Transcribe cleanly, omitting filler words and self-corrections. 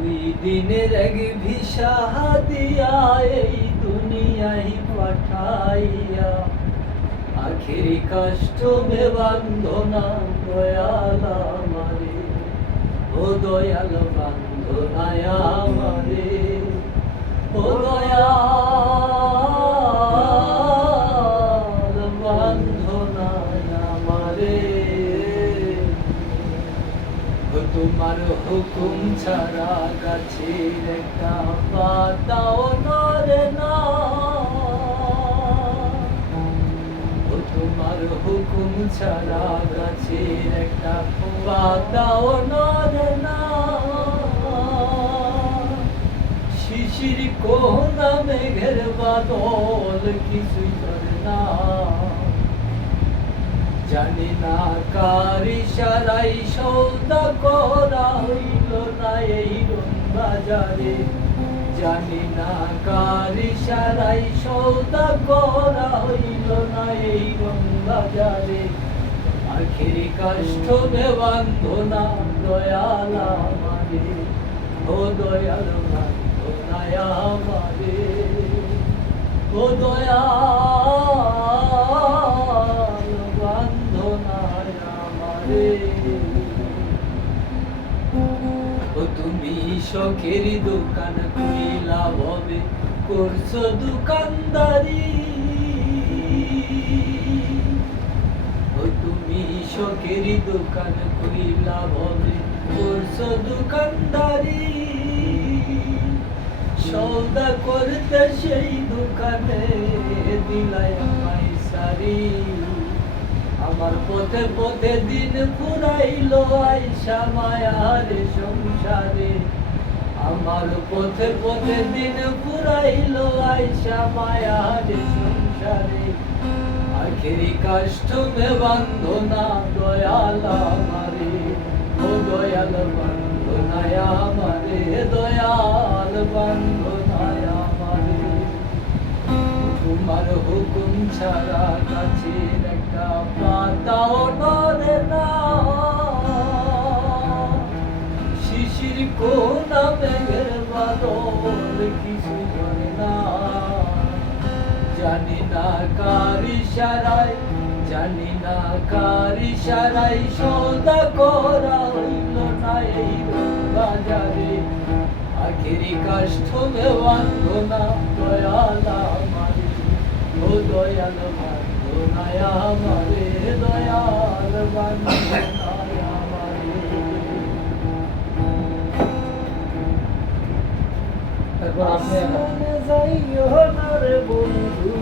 দুই দিনের এক ভিসা দিয়া এই দুনিয়ায় পাঠাইয়া আখেরি কাষ্টমে বান্ধনা দয়াল আমারে, ও দয়াল বান্ধনায় আমারে, ও দয়াল বান্ধনায় আমারে। ও তোমার হুকুম ছাড়া গাছের একটা পাতাও নড়ে না, ও তোমার হুকুম ছাড়া গাছের একটা পাতাও নড়ে না। শিশির কোনা মেঘের বাদল কিছুই ধরে না, জানি না কার ইশারায় সওদা করা হইল না এই রং বাজারে, জানি না কার ইশারায় সওদা করা হইল না এই রং বাজারে। আখেরি কাষ্টমে বান্ধনা দয়াল আমারে, ও দয়াল বান্ধনায় আমারে, ও দয়াল বান্ধনায় আমারে। ও তুমি শখের দোকান খুইলা ভবে করছো দোকানদারি, ও তুমি শখের দোকান খুইলা ভবে করছো দোকানদারি। সওদা করতে সেই দোকানে দিলাই আমায় সারি, আমার পথে পথে দিন ফুরাইলো আইসা মায়ার সংসারে, আমার পথে পথে দিন ফুরাইলো আইসা মায়ার সংসারে। আখেরি কাষ্টমে বান্ধনা দয়াল আমারে, ও দয়াল বান্ধনায় আমারে, দয়াল বান্ধনায় আমারে। তোমার হুকুম ছাড়া গাছের একটা পাতাও নড়ে না, শিশির কোনা মেঘের বাদল কিছু করে না। জানি না কার ইশারায়, জানি না কার ইশারায় সওদা করা হইল না এই বাজারে। আখেরি কাষ্টমে বান্ধনা দয়াল আমারে, ও দয়াল বান্ধনায় আমারে, দয়াল বান্ধনায় আমারে। তারপর আপনি আসমানে যাইও না রে বন্ধু,